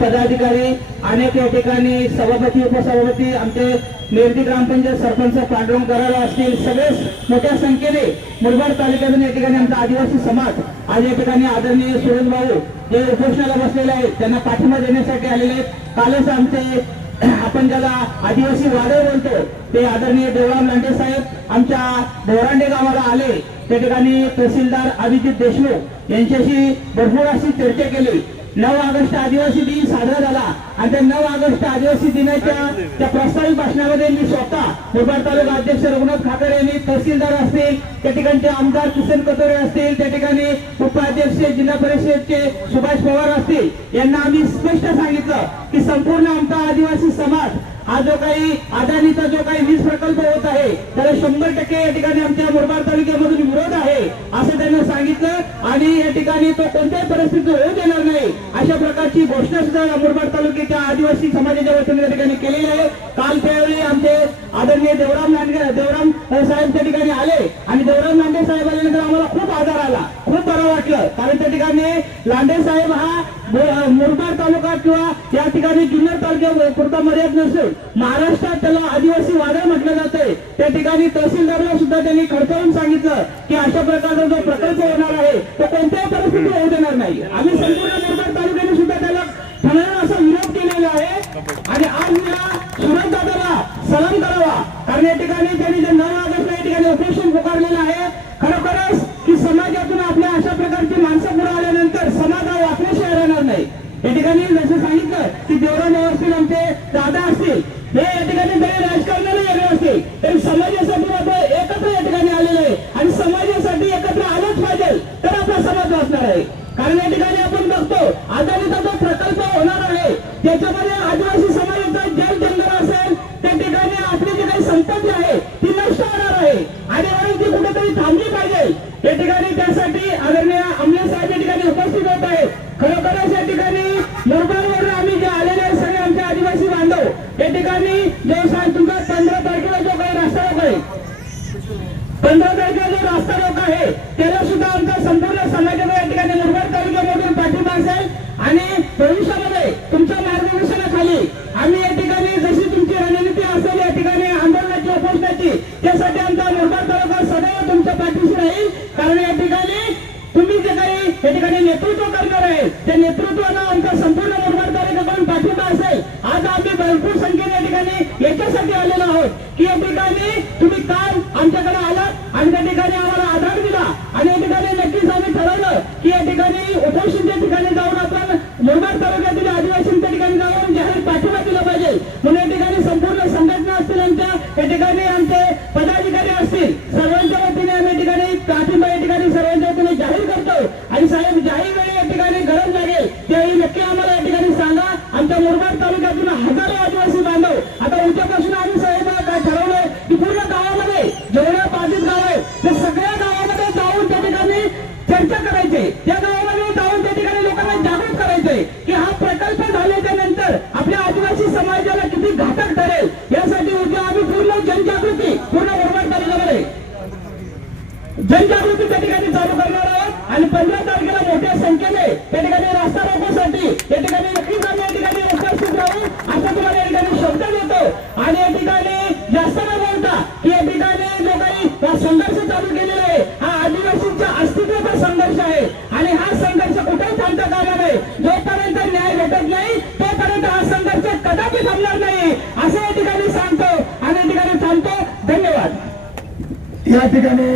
पदाधिकारी अनेक या ठिकाणी सभापती उपसभापती आमचे निर्दी ग्रामपंचायत सरपंच पांडुरंग कराड असतील सगळे मोठ्या संख्येने मुरबाड तालुक्यातून या ठिकाणी आमचा आदिवासी समाज आज या ठिकाणी आदरणीय सुरेश भाऊ जे उपोषणाला बसलेले आहेत त्यांना पाठिंबा देण्यासाठी आलेले आहेत। कालच आमचे आपण ज्याला आदिवासी वादळ बोलतो ते आदरणीय देवराम लांडे साहेब आमच्या देवरांडे गावाला आले। त्या ठिकाणी तहसीलदार अभिजित देशमुख यांच्याशी भरपूर अशी चर्चा केली। 9 ऑगस्ट आदिवासी दिन साजरा झाला आणि त्या 9 ऑगस्ट आदिवासी दिनाच्या त्या प्रास्ताविक भाषणामध्ये मी स्वतः मुरबाड तालुका अध्यक्ष रघुनाथ खाकर यांनी तहसीलदार असतील त्या ठिकाणचे आमदार किसन कतोरे असतील त्या ठिकाणी उपाध्यक्ष जिल्हा परिषदचे सुभाष पवार असतील यांना आम्ही स्पष्ट सांगितलं की संपूर्ण आमचा आदिवासी समाज हा जो काही अदानीचा जो काही वीज प्रकल्प होत आहे त्याला 100% या ठिकाणी आमच्या मुरबाड तालुक्यामधून विरोध आहे असं त्यांना सांगितलं आणि या ठिकाणी तो कोणत्याही परिस्थितीत होऊ देणार नाही अशा प्रकारची घोषणा सुद्धा मुरबाड तालुक्याच्या आदिवासी समाजाच्या वतीने या ठिकाणी केलेली आहे। काल त्यावेळी आमचे आदरणीय देवराम साहेब त्या ठिकाणी आले आणि देवराम लांडे साहेब आल्यानंतर आम्हाला खूप आधार आला, खूप बरं वाटलं कारण त्या ठिकाणी लांडे साहेब हा मुरबाड तालुका किंवा या ठिकाणी जुन्नर तालुक्यापुरता मर्यादित नसून महाराष्ट्रात त्याला आदिवासी वादळ म्हटलं जाते। त्या ठिकाणी तहसीलदारला सुद्धा त्यांनी खडकावून सांगितलं की अशा प्रकारचा जो प्रकल्प होणार आहे तो कोणत्याही परिस्थितीत होऊ देणार नाही। आम्ही संपूर्ण मुरबाड तालुक्याने सुद्धा त्याला ठणकावून असा विरोध केलेला आहे आणि आज मला सुरेश दादाला सलाम करावा कारण या ठिकाणी त्यांनी जे 9 ऑगस्टला या ठिकाणी ऑपरेशन पुकारलेलं आहे। खरोखरच की समाजातून आपल्या अशा प्रकारची माणसं पुढे आल्यानंतर समाज हा वापरशिवाय राहणार नाही। या ठिकाणी जसं सांगितलं की देवराम असतील आमचे दादा असतील हे या ठिकाणी जरी राजकारणाला वेगळे असतील तरी समाजासाठी मात्र एकत्र या ठिकाणी आलेले आहे आणि समाजासाठी एकत्र आलंच पाहिजे तर आपला समाज वाचणार आहे। कारण या ठिकाणी आपण बघतो अदानीचा जो प्रकल्प होणार आहे त्याच्यामध्ये आदिवासी समाजाचा जलजंगल असेल त्या ठिकाणी आपली जी काही संपत्ती आहे ती नष्ट होणार आहे आणि म्हणून ती कुठेतरी थांबली पाहिजे। या ठिकाणी त्यासाठी आदरणीय अमले साहेब या ठिकाणी उपस्थित होत आहेत। खरोखरच या ठिकाणी मुरबाडवरून आम्ही जे आलेले आहे सगळे आमचे आदिवासी बांधव या ठिकाणी जो तुमचा 15 तारखेला जो काही रास्ता रोक आहे 15 तारखेला जो रास्ता रोक आहे त्याला सुद्धा आमचा संपूर्ण समाजाला या ठिकाणी मुरबाड तालुक्यामधून पाठिंबा असेल आणि भविष्यामध्ये तुमच्या मार्गदर्शनाखाली आम्ही या ठिकाणी जशी तुमची रणनीती असेल या ठिकाणी आंदोलनाची उपोषणाची त्यासाठी आमचा मुरबाड तालुका सदैव तुमच्या पाठीशी राहील। कारण या ठिकाणी तुम्ही जे काही या ठिकाणी नेतृत्व करणार आहे त्या नेतृत्वाला आमचा संपूर्ण मुरबाड तालुक्याकडून पाठिंबा असेल। आज आम्ही भरपूर संख्येने या ठिकाणी याच्यासाठी आलेलो आहोत की या ठिकाणी तुम्ही काल आमच्याकडे आलात आणि त्या ठिकाणी आम्हाला आधार दिला आणि या ठिकाणी नक्कीच आम्ही ठरवलं की या ठिकाणी उपोषणच्या ठिकाणी जाऊन आपण मुरबाड तालुक्यातील आदिवासींच्या ठिकाणी जाऊन जाहीर पाठिंबा दिला पाहिजे। म्हणून या ठिकाणी संपूर्ण संघटना असतील आमच्या या ठिकाणी आमचे पदाधिकारी असतील सर्वांच्या वतीने आम्ही या ठिकाणी पाठिंबा या ठिकाणी सर्वांच्या वतीने जाहीर करतो आणि साहेब जाहीर वेळी या ठिकाणी गरज लागेल त्यावेळी नक्की आम्हाला या ठिकाणी सांगा। आमच्या मुरबाड तालुक्यातून हजारो आदिवासी बांधव आता उद्यापासून आम्ही साहेब काय ठरवलंय की पूर्ण गावामध्ये जेवढ्या बाधित गाव आहेत त्या सगळ्या गावामध्ये जाऊन त्या ठिकाणी चर्चा करायचे, त्या गावामध्ये जाऊन त्या ठिकाणी लोकांना जागृत करायचंय की हा प्रकल्प झाल्याच्या नंतर आपल्या आदिवासी समाजाला किती घातक ठरेल यासाठी उद्या आम्ही पूर्ण जनजागृती पूर्ण मुरबाड तालुक्यामध्ये जनजागृती त्या ठिकाणी चालू करणार आहोत आणि 15 तारखेला मोठ्या संख्येने त्या ठिकाणी रास्ता रोकोसाठी या ठिकाणी नक्कीच आम्ही या ठिकाणी उपस्थित राहू असं तुम्हाला या ठिकाणी शब्द देतो। आणि या ठिकाणी जास्त न बोलता की या ठिकाणी जो काही संघर्ष चालू केलेला आहे हा आदिवासींच्या अस्तित्वाचा संघर्ष आहे आणि हा संघर्ष कुठेही थांबता कामा नये। जोपर्यंत न्याय भेटत नाही तोपर्यंत हा संघर्ष कदापि थांबणार नाही असं या ठिकाणी सांगतो आणि या ठिकाणी थांबतो। धन्यवाद। या ठिकाणी